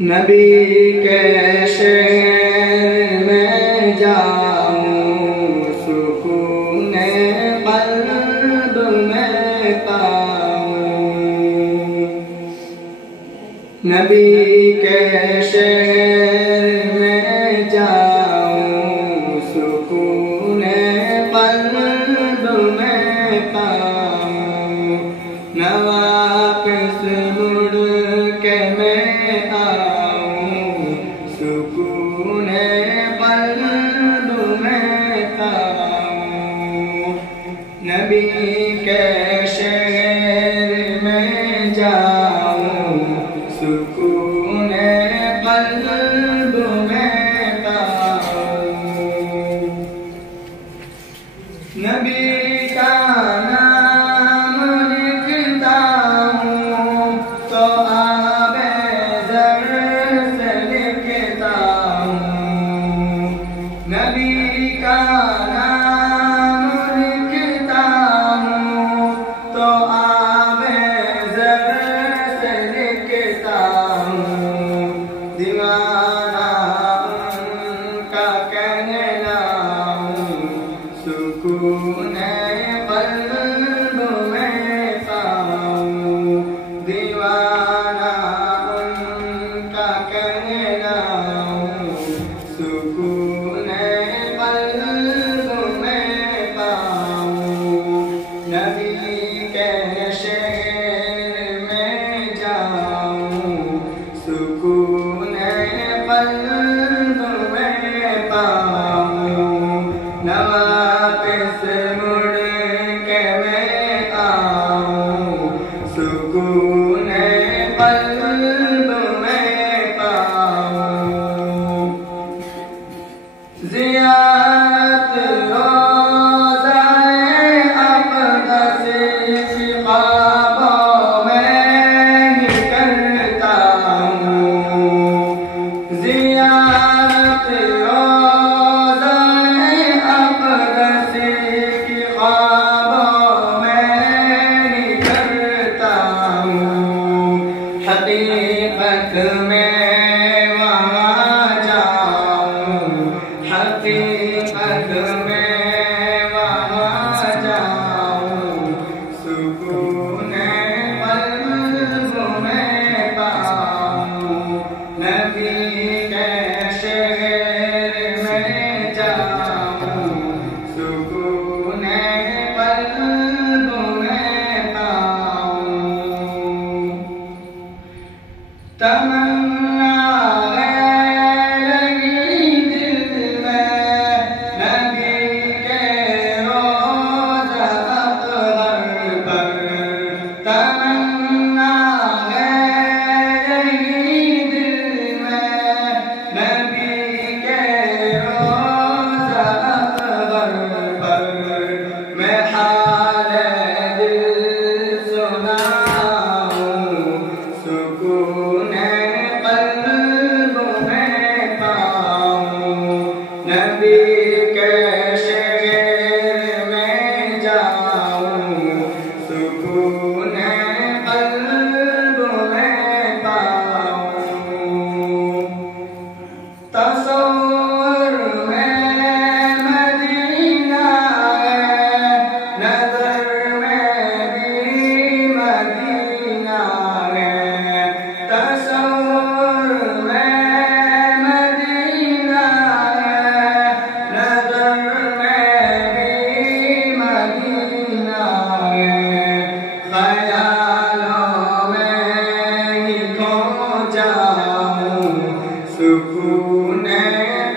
नबी के शहर में जाऊं, सुकून क़ल्ब में पाऊं। नबी के शहर में जाऊं, सुकून क़ल्ब में पाऊं। न वापस मुड़ के मैं आऊं, सुकून क़ल्ब में पाऊं। नबी के शहर में जाऊं, सुकून क़ल्ब में पाऊं। नबी का नाम लिखता हूँ तो आबे ज़र से लिखता हूँ। नबी का नाम लिखता हूँ तो आबे ज़र से लिखता हूँ। दीवाना उनका कहने लाऊं, सुकून क़ल्ब में पाऊं। दीवाना उनका कहने लाऊं, सुकून क़ल्ब में पाऊं। नबी के शहर में जाऊं, सुकून क़ल्ब में पाऊं। न वापस मुड़ के मैं आऊं, सुकून क़ल्ब में पाऊं। ज़ियारत रोज़ाए अक़दस की ख्वाबों में ही करता हूँ। ज़ियारत रोज़ाए अक़दस की ख्वाबों में ही करता हूँ। हक़ीक़त में वहाँ जाऊं, हक़ीक़त में वहाँ जाऊं, सुकून क़ल्ब में पाऊं। नबी के शहर में जाऊं, सुकून क़ल्ब में पाऊं। तमन्ना लगी दिल में, नबी के रोज़ा अक़बर पर। तमन्ना लगी दिल में, नबी के रोज़ा अक़बर पर। मैं हाल दिल सुनाऊं, सुकून क़ल्ब में पाऊं। नबी के शहर में जाऊं, सुकून क़ल्ब में पाऊं। तसव्वुर में मदीना है, नज़र में भी मदीना है। तसव्वुर में मदीना है, नज़र में भी मदीना है। ख़यालों में ही खो जाऊं, सुकून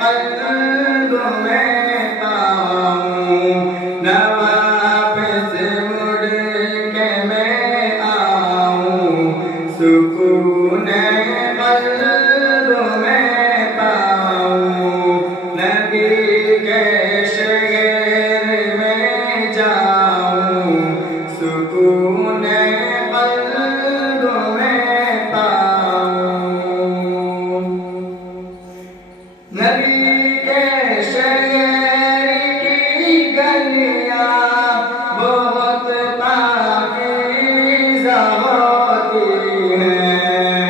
क़ल्ब में पाऊं। न वापस मुड़ के मैं आऊं, सुकून क़ल्ब में पाऊं। नबी के शहर में जाऊं, सुकून क़ल्ब में पाऊं। नबी के शहर की गलियां बहुत पाकीज़ा होती हैं।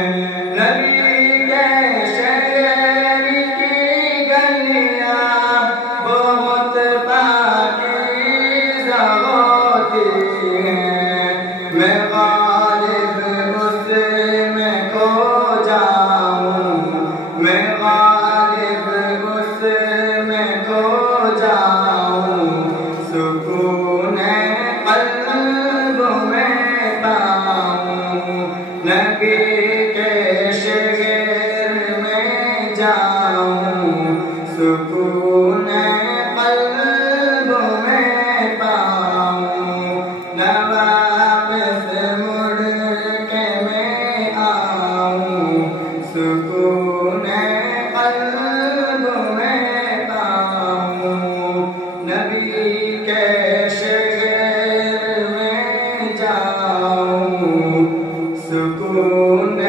नबी के शहर में जाऊं, सुकून क़ल्ब में पाऊं, न वापस मुड़ के मैं आऊं, सुकून क़ल्ब में पाऊं, नबी के शहर में जाऊं, सुकून